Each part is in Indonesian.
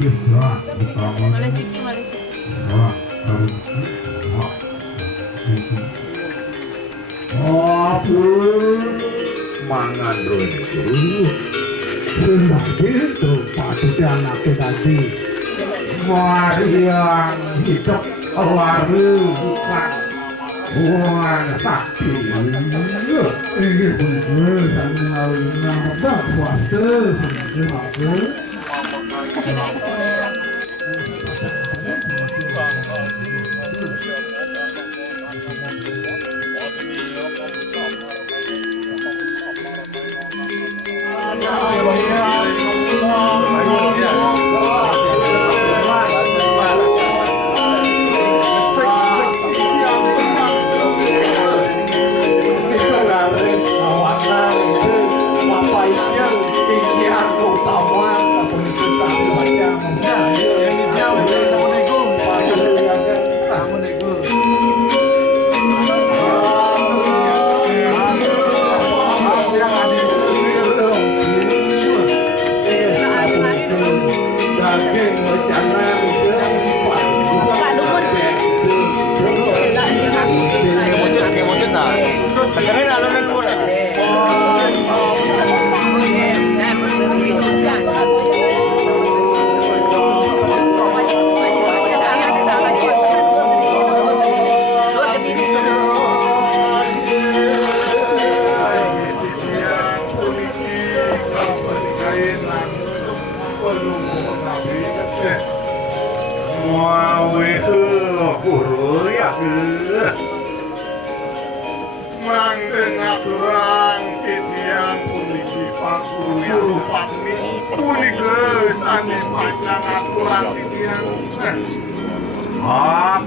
Malaysia, Malaysia. Apa mangan rene sembah itu patutnya anaknya tadi wariang hidup waru bukan buang sakti ini bener dan nama puasa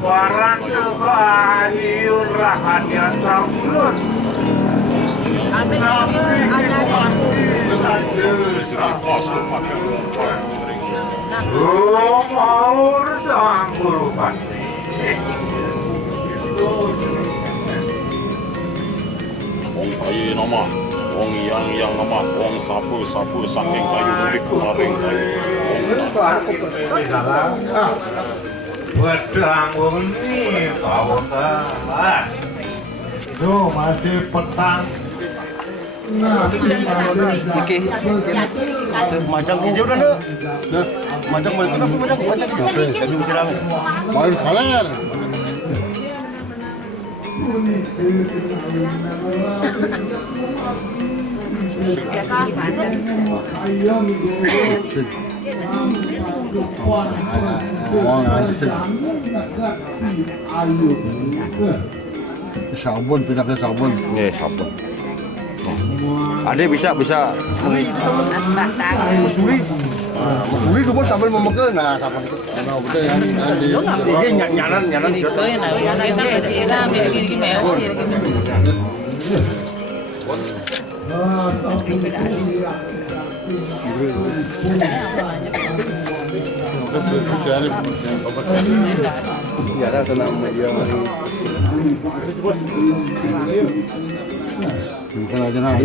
Barang kebahagiaan rahasia samsun Rumahur sang burukan Wong kayu nama, wong yang nama, wong sapu saking kayu mulik kemaring kayu. Wedang ini kawasan tuh masih petang. Nah, Oke. Macam hijau dah nak. Macam mana? Macam. Kami bergerak. Main kaler. Sabun, pindah ke sabun. Nih sabun. Ada bisa musuli. Musuli tu pun sambil memakai. Nah, sabun itu. Nah, betul yang ini nyalan. Ito yun, kita masira, may kisi mayo. Ya, ada senang media. Bukan aja nah.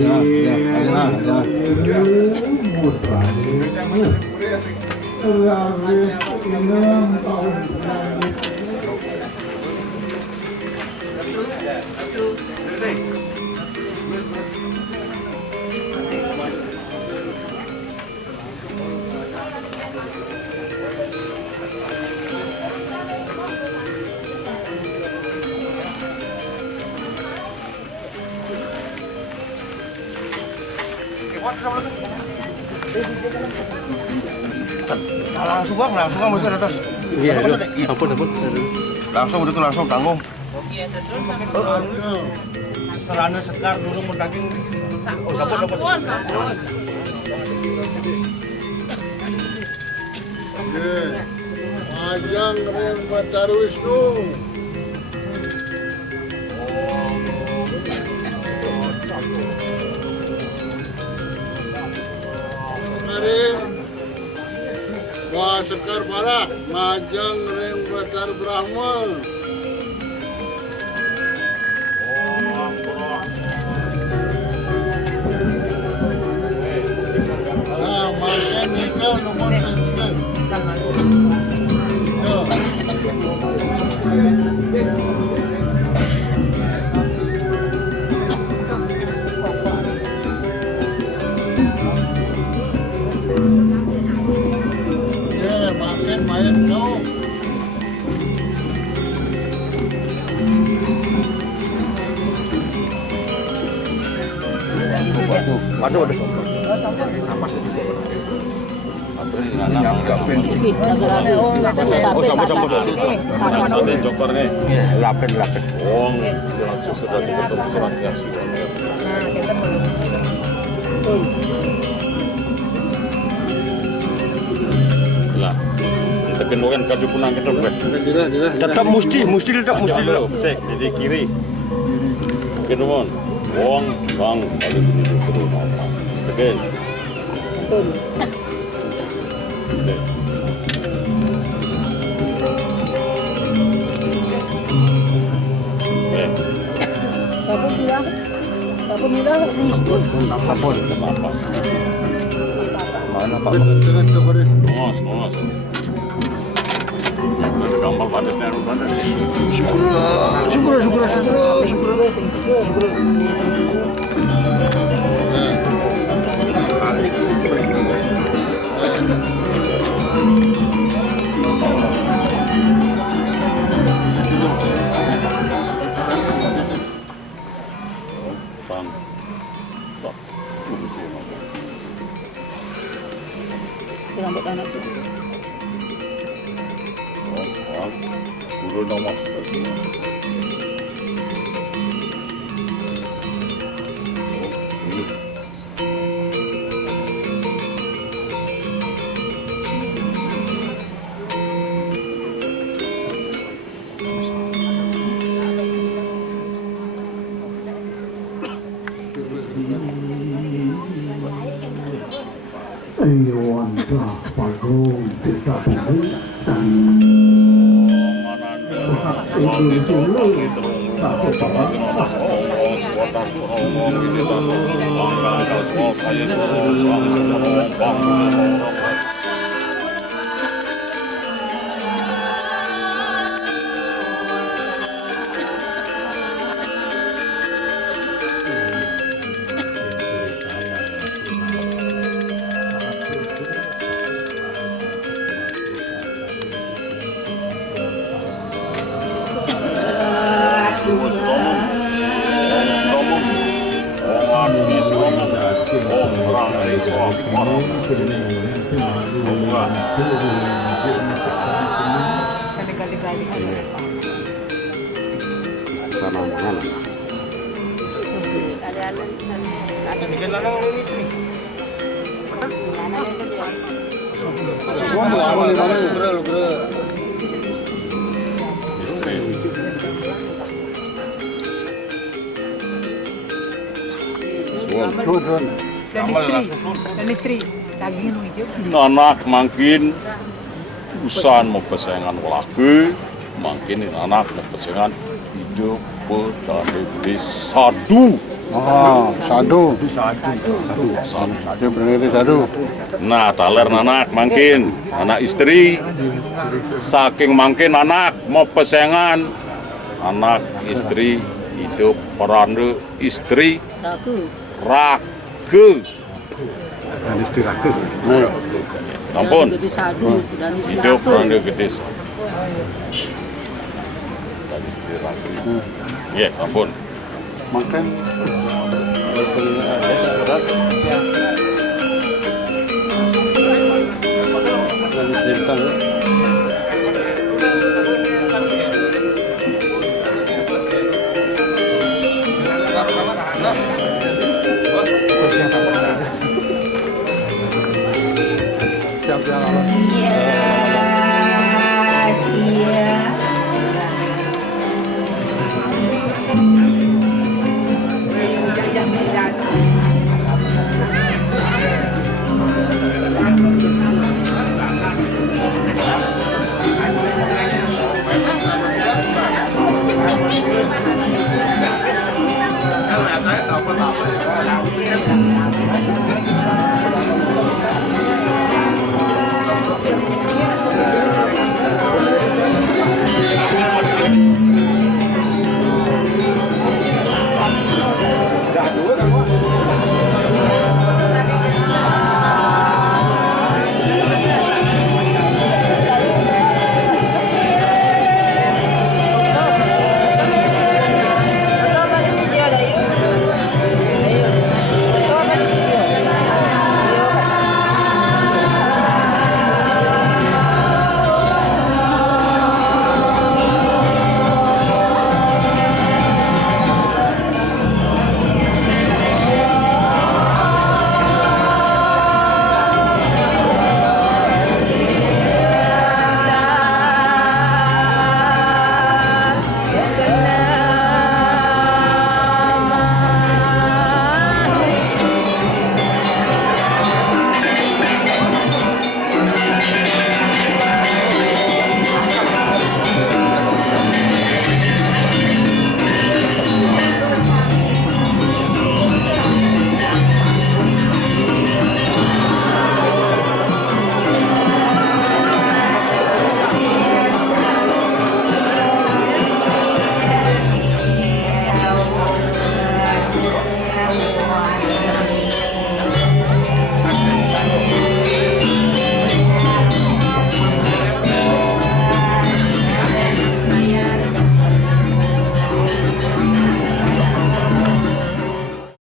Langsung mereka atas. Iya, ampun. Langsung tanggung. Serana sekar dulu mendaging. Oh, dapat. Oke. Ajang Rem Batar Wisnu. Wah Sekar Barak, Majang Reng Batar Brahma. Nah, makan nikah nomor 9. main kau. Waduh. Oh, sampul. Sate joker nih. Iya, lapet. Wong, sudah diketuk suratnya sih. Lah, tekan kan kaju punang kita bre. Tetap mesti dulu. Sek di kiri. Kedua, wong bang kalau begitu terus. Tekan. Siapa bilang Risto? Sampul. Apa? Mana Pak? Nos. Gambar batasnya rupanya. Syukur. Rambut anak tu. Guru nama. Ayuan dah pagong kita pun Dan istri daging itu. Anak makin usan mau pesengan laki, makin anak mau pesengan hidup petani di sadu. Sadu. Nah, taler anak makin anak istri, saking makin anak mau pesengan anak istri hidup perandu istri rake. Istri rake. Ampun. Dan Hidup perandu gede. Dan istri rake. Ya, ampun. Makan. Iya.